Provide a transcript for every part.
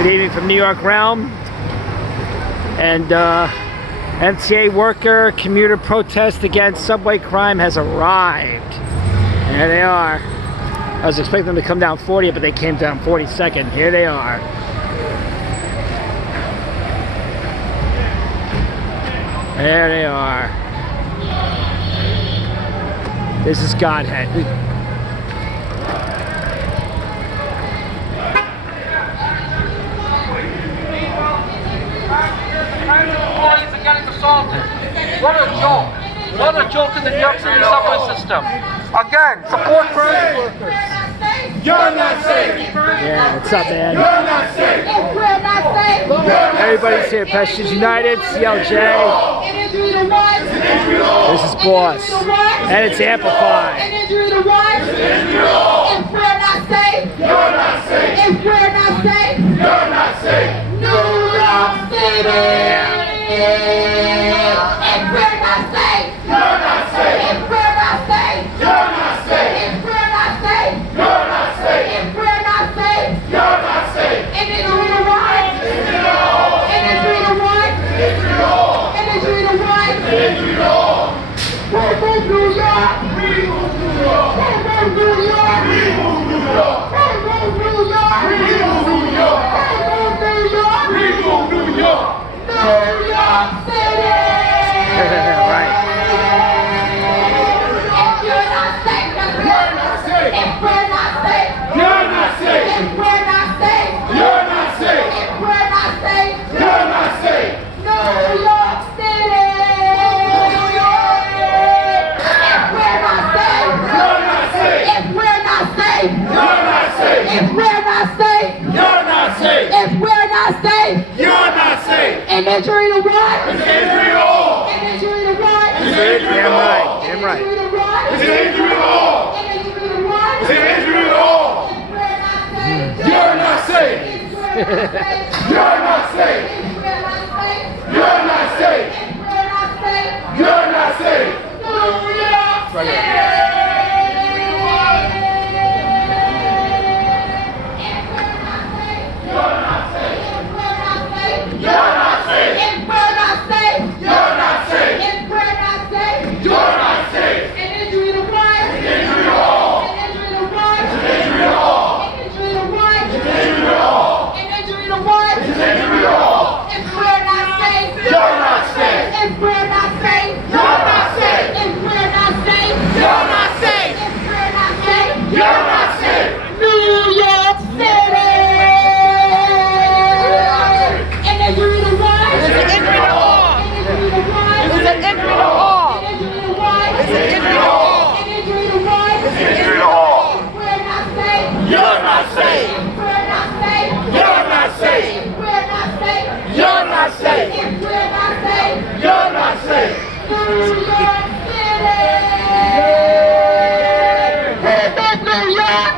Good evening from New York Realm. And MTA worker commuter protest against subway crime has arrived. And here they are. I was expecting them to come down 40th, but they came down 42nd. Here they are. There they are. This is Godhead. Employees are getting assaulted. What a joke. What a joke in the New York City subway system. Again, support transit workers. You're not safe. Yeah, what's up, man? You're not safe. We're not safe. Everybody's here. Passengers United, CLJ. This is Boss. And it's amplified. If we're not safe, You're not safe. if we're not safe, You're not safe. New York City. If we're not safe, You're not safe. if we're not safe, You're not safe. if we're not safe, You're not safe. if we're not safe, You're not safe. and it's real right, and it's real right, and it's real right. We move New York. We move New York. We move New York. We move New York. We move New York. We move New York. We move New York. We move New York. New York City. Right. If you're not safe, You're not safe. if we're not safe, You're not safe. if we're not safe, You're not safe. if we're not safe, You're not safe. New York City. If we're not safe, You're not safe. if we're not safe, You're not safe. if we're not safe, You're not safe. if we're not safe, You're not safe. an injury to what? It's injury to all. An injury to what? It's injury to Damn all. right. Damn right. Injury to what? It's injury to all. An injury to what? It's injury to all. If we're not safe, You're not safe. if we're not safe, You're not safe. if we're not safe, You're not safe. if we're not safe, You're not safe. New York City. You're not safe. If we're not safe, You're not safe. if we're not safe, You're not safe. if we're not safe, You're not safe. an injury to what? Injury to all. An injury to what? Injury to all. An injury to what? Injury to all. An injury to what? Injury to all. If we're not safe, You're not safe. if we're not safe, You're not safe. if we're not safe, You're not safe. if we're not safe, You're not safe. New York City. An injury to what? It's an injury to all. An injury to what? It's an injury to all. An injury to what? It's an injury to all. An injury to what? Injury to all. If we're not safe, You're not safe. if we're not safe, You're not safe. if we're not safe, You're not safe. if we're not safe, You're not safe. New York City. Hey, back New York.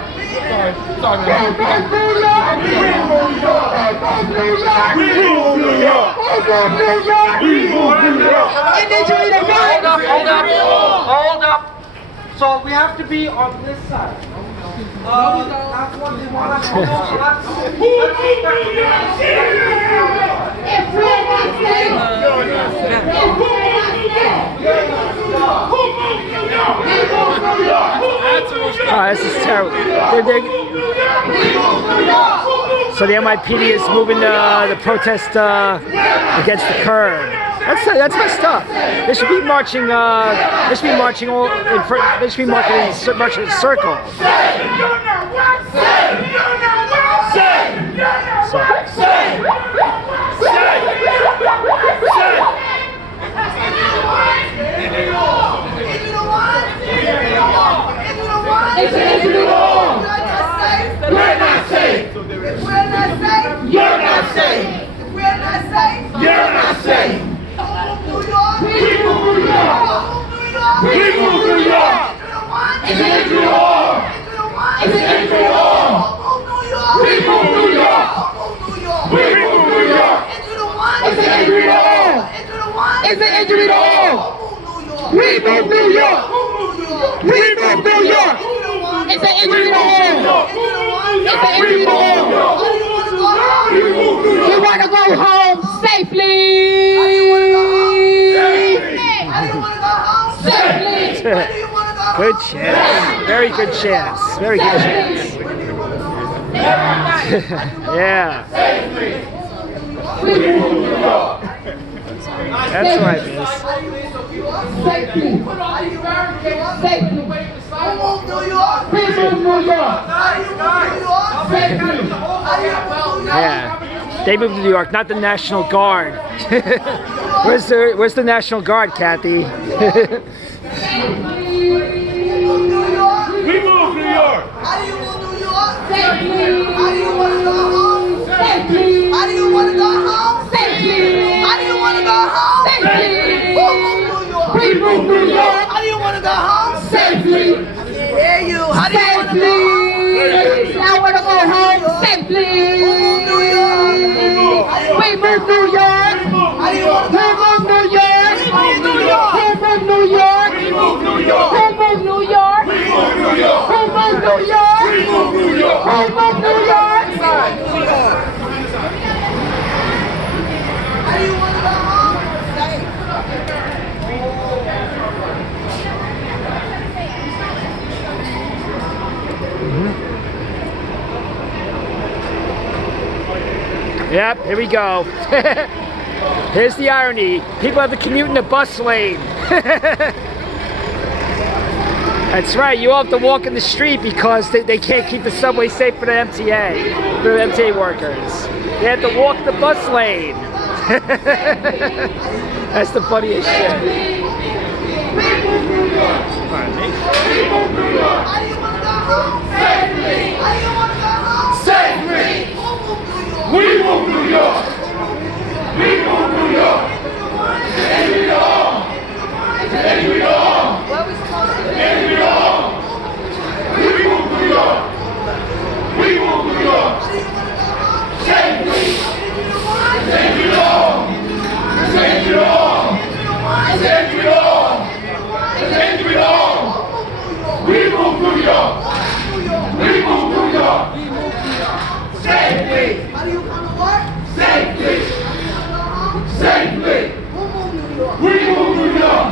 Hey, back New York. We move New York. Hey, back New York. We move New York. Hey, back New York. We move New York. An injury to what? Hold up. So we have to be on this side. That's what they want us to do. So let's Who moved New York City? If we're not safe, You're not safe. if we're not safe, Who moved New York? We move New York. Who moved New York? Oh, this is terrible. So the NYPD is moving the protest against the curb. That's messed up. They should be marching. They should be marching all. They should be marching in a circle. You're not what? Safe. You're not what? Safe. You're not what? Safe. Safe. Safe. it's an injury to all. We're not safe. We're not safe. You're not safe. We're not safe. You're not safe. New York. We move New York. We move New York. It's an injury to all. It's an injury to all. We move New York. We move New York. It's an injury to all. It's an injury to all. We move New York. We move New York. It's an injury to all. It's an injury to all. We Good chance. Very good chance. Very good chance. Yeah. That's right, miss. Safely. Safely. Move New York. We move New York. Safely. Yeah. They moved to New York, not the National Guard. Where's the National Guard, Kathy? We move New York. We move New York. How do you move New York? Safely. How do you want to go home? Safely. How do you want to go home? Safely. How do you want to go home? Safely. Who moved New York? We move New York. How do you want to go home? Safely. I can't hear you. How do you want to go home? Safely. I want to go home safely. Who moved New York? We move New York. How do you want to We go home? move New York. We move New York. Who moved New York? We move New York. Who moved New York? We move New York. Who moved New York? We move New York. Who moved New York? How do you want to go home? Safe. Yep, here we go. Here's the irony. People have to commute in the bus lane. That's right, you all have to walk in the street because they can't keep the subway safe for the MTA, for the MTA workers. They have to walk the bus lane. That's the funniest shit. How do you want to go home? Safely. How do you want to go home? Safely. Who moved New York? We move New York. We move New York. And we all. And we all. Where we supposed to be? And we all. We move New York. We move New York. How do you want to go home? Safely. Safely. And we all. And we all. And we all. And we all. We move New York. We move New York. Safely. How do you come to work? Safely. How do you want to go home? Safely. Who moved New York? We move New York.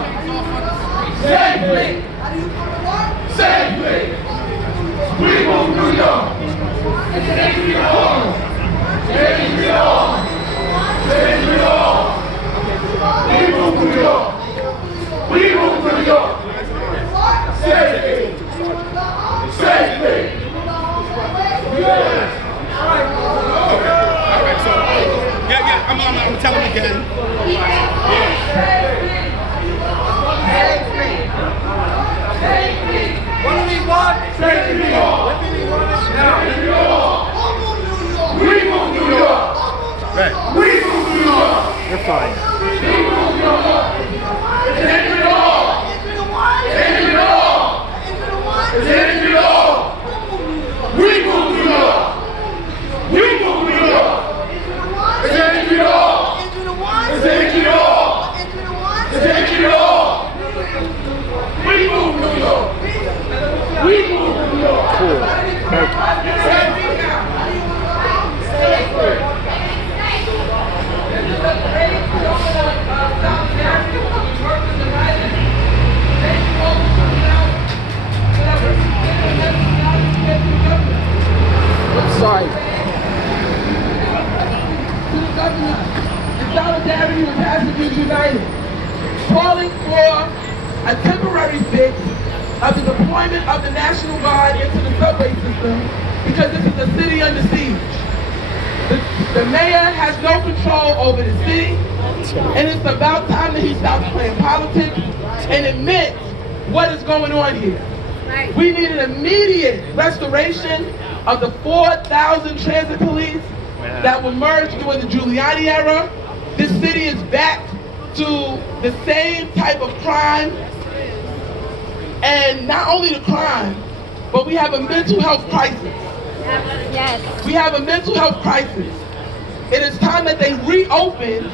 Safely. How do you come to work? Safely. We move New York. And we all. And we all. And we all. We move New York. We move New York. Safely. Safely. Yes. I'm telling you again. What do we want? Safety New York. Safety New York. We move New York. Right. We move New York. You're fine. We move New York. Safety New York. Safety New York. Safety New York. We move New York. We move New York. Safety New York. Safety New York. Safety New York. We move New York. We move New York. Cool. I'm sorry. To the governor in solidarity with Passengers United, calling for a temporary fix of the deployment of the National Guard into the subway system because this is a city under siege. The mayor has no control over the city, and it's about time that he stops playing politics and admits what is going on here. We need an immediate restoration of the 4,000 transit police that were merged during the Giuliani era. This city is back to the same type of crime. And not only the crime, but we have a mental health crisis. Yes. We have a mental health crisis. It is time that they reopen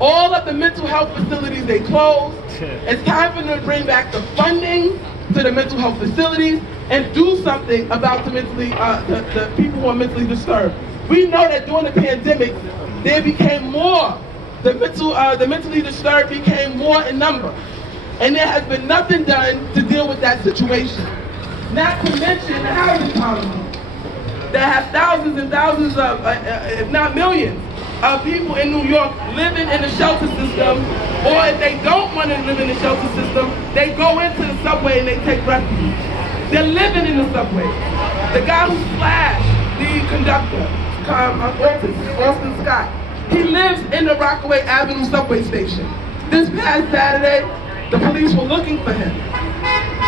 all of the mental health facilities they closed. It's time for them to bring back the funding to the mental health facilities and do something about the people who are mentally disturbed. We know that during the pandemic, there became more. The mentally disturbed became more in number. And there has been nothing done to deal with that situation. Not to mention the housing policy that has thousands and thousands of, if not millions, of people in New York living in the shelter system, or if they don't want to live in the shelter system, they go into the subway and they take refuge. They're living in the subway. The guy who slashed the conductor, Austin Scott, he lives in the Rockaway Avenue subway station. This past Saturday, the police were looking for him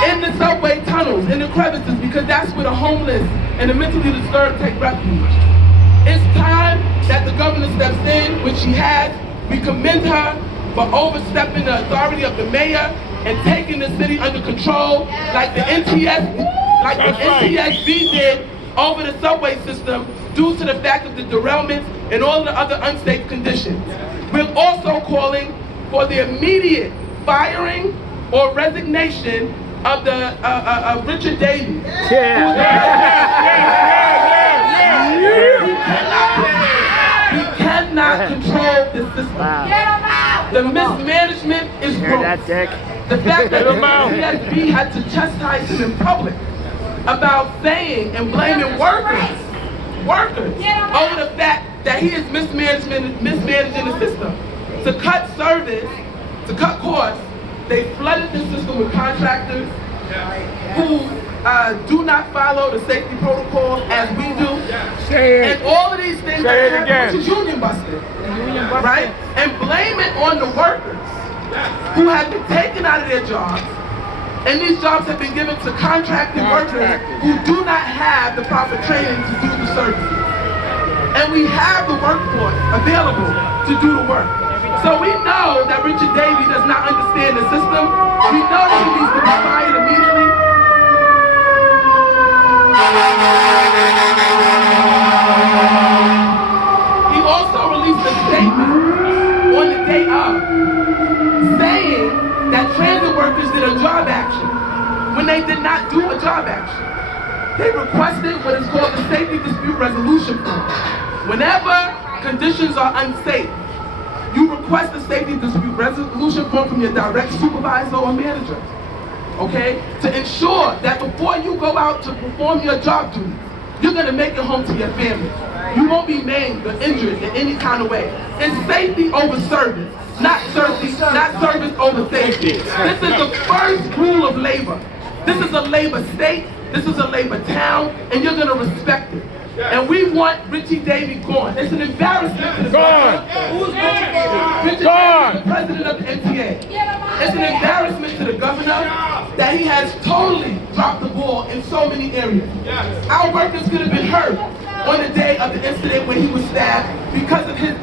in the subway tunnels, in the crevices, because that's where the homeless and the mentally disturbed take refuge. It's time that the governor steps in, which she has. We commend her for overstepping the authority of the mayor and taking the city under control, like the NTSB did over the subway system, due to the fact of the derailments and all the other unsafe conditions. We're also calling for the immediate firing or resignation of the Richard Davies. He cannot control the system. The mismanagement is gross. The fact that the NTSB had to chastise him in public about saying and blaming workers over the fact that he is mismanaging the system. To cut service, to cut costs, they flooded the system with contractors who do not follow the safety protocols as we do. And all of these things that happen, which is union busted, right? And blame it on the workers who have been taken out of their jobs, and these jobs have been given to contracted workers who do not have the proper training to do the services. And we have the workforce available to do the work. So we know that Richard Davies does not understand the system. We know that he needs to be fired immediately. He also released a statement on the day of, saying that transit workers did a job action when they did not do a job action. They requested what is called the Safety Dispute Resolution Form. Whenever conditions are unsafe, you request a Safety Dispute Resolution Form from your direct supervisor or manager, okay? To ensure that before you go out to perform your job duties, you're gonna make it home to your family. You won't be maimed or injured in any kind of way. It's safety over service, not service over safety. This is the first rule of labor. This is a labor state, this is a labor town, and you're gonna respect it. And we want Richie Davies gone. It's an embarrassment to the government. Richie Davies, the president of the MTA. It's an embarrassment to the governor that he has totally dropped the ball in so many areas. Our workers could have been hurt on the day of the incident when he was stabbed because of his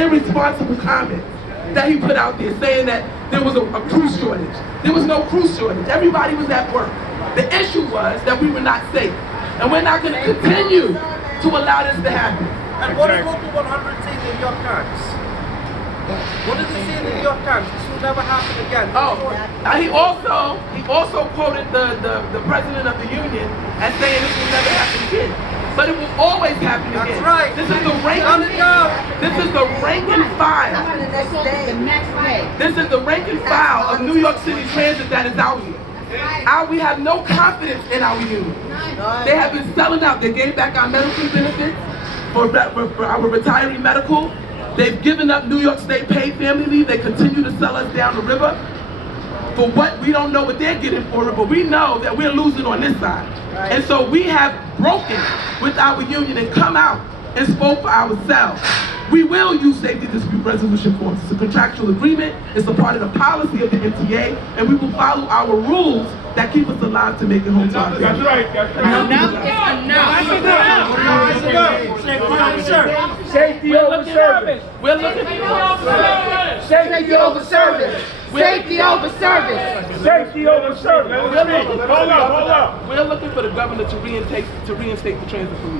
irresponsible comments that he put out there, saying that there was a crew shortage. There was no crew shortage. Everybody was at work. The issue was that we were not safe. And we're not going to continue to allow this to happen. And what does Local 100 say in the New York Times? What does it say in the New York Times? This will never happen again. He also quoted the president of the union as saying this will never happen again. But it will always happen again. That's right. This is the rank and file. This is the rank and file of New York City Transit that is out here. We have no confidence in our union. They have been selling out. They gave back our medical benefits for our retiree medical. They've given up New York State paid family leave. They continue to sell us down the river for what we don't know what they're getting for it, but we know that we're losing on this side. And so we have broken with our union and come out and spoke for ourselves. We will use safety dispute resolution forms. It's a contractual agreement. It's a part of the policy of the MTA, and we will follow our rules that keep us alive to make it home to our families. That's right. Safety over service. We're looking Safety over service. Safety over service. Safety over service. Hold up. We're looking for the governor to reinstate the transit police.